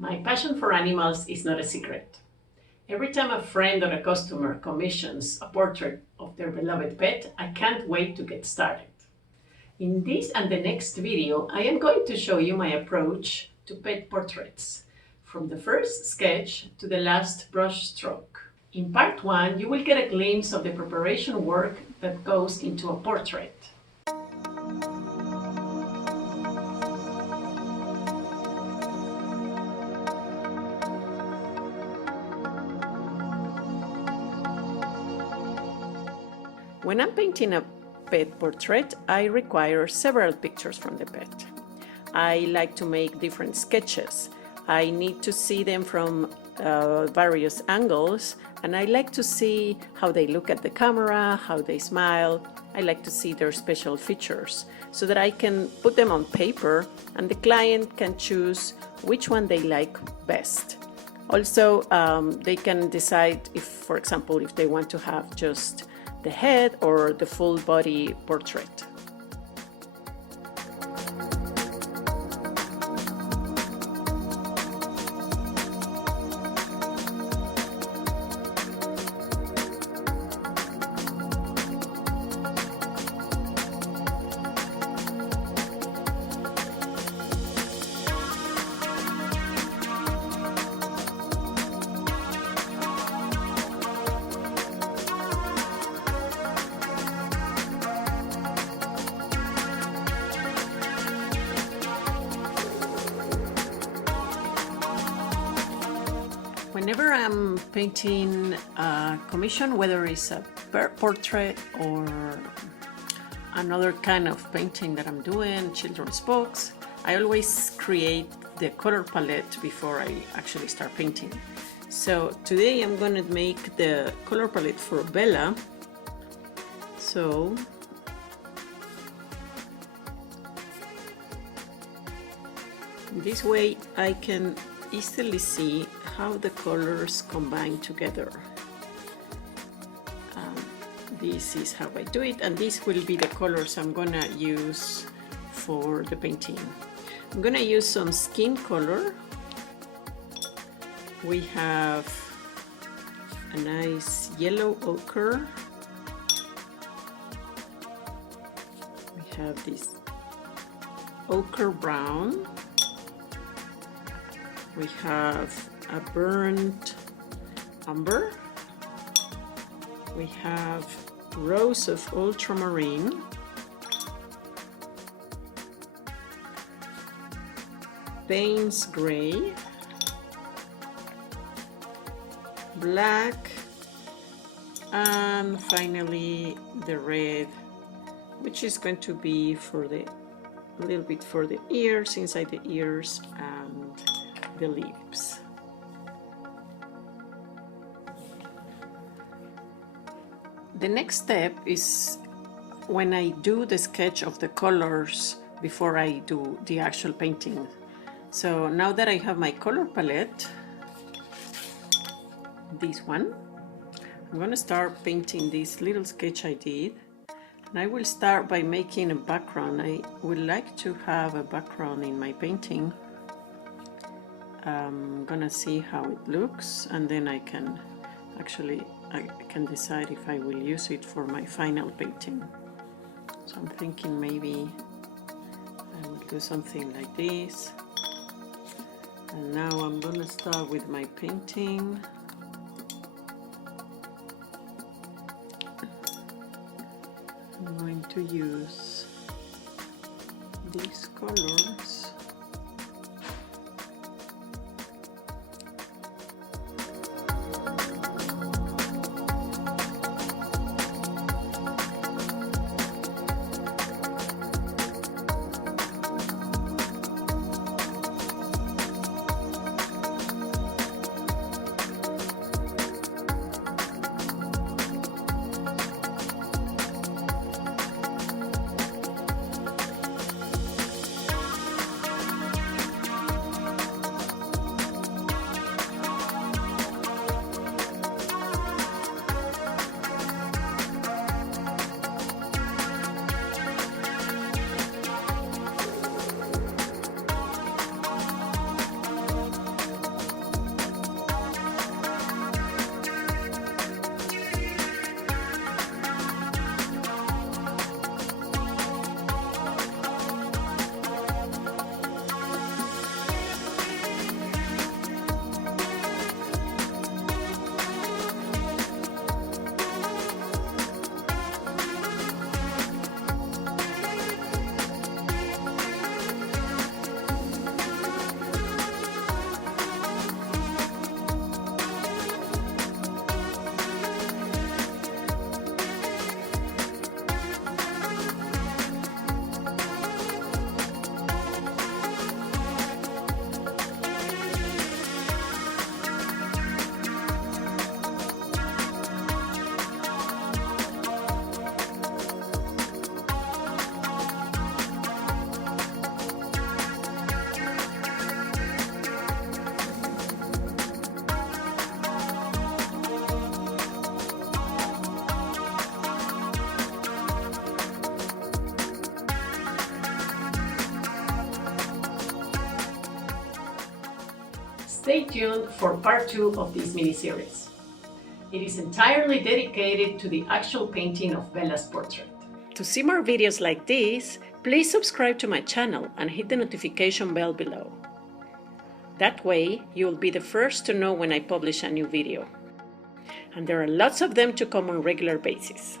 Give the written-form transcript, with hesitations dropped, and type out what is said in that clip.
My passion for animals is not a secret. Every time a friend or a customer commissions a portrait of their beloved pet, I can't wait to get started. In this and the next video, I am going to show you my approach to pet portraits, from the first sketch to the last brush stroke. In part 1, you will get a glimpse of the preparation work that goes into a portrait. When I'm painting a pet portrait, I require several pictures from the pet. I like to make different sketches. I need to see them from various angles, and I like to see how they look at the camera, how they smile. I like to see their special features so that I can put them on paper and the client can choose which one they like best. Also, they can decide if, for example, if they want to have just the head or the full body portrait. Whenever I'm painting a commission, whether it's a portrait or another kind of painting that I'm doing, children's books, I always create the color palette before I actually start painting. So today I'm going to make the color palette for Bella. So this way I can easily see how the colors combine together. This is how I do it, and these will be the colors I'm gonna use for the painting. I'm gonna use some skin color. We have a nice yellow ochre. We have this ochre brown. We have a burnt umber. We have rose of ultramarine. Payne's gray. Black. And finally the red, which is going to be for a little bit for the ears, inside the ears and the lips. The next step is when I do the sketch of the colors before I do the actual painting. So now that I have my color palette, this one, I'm going to start painting this little sketch I did. And I will start by making a background. I would like to have a background in my painting. I'm gonna see how it looks, and then I can decide if I will use it for my final painting. So I'm thinking maybe I will do something like this. And now I'm gonna start with my painting. I'm going to use these colors. Stay tuned for part 2 of this mini-series. It is entirely dedicated to the actual painting of Bella's portrait. To see more videos like this, please subscribe to my channel and hit the notification bell below. That way, you'll be the first to know when I publish a new video. And there are lots of them to come on a regular basis.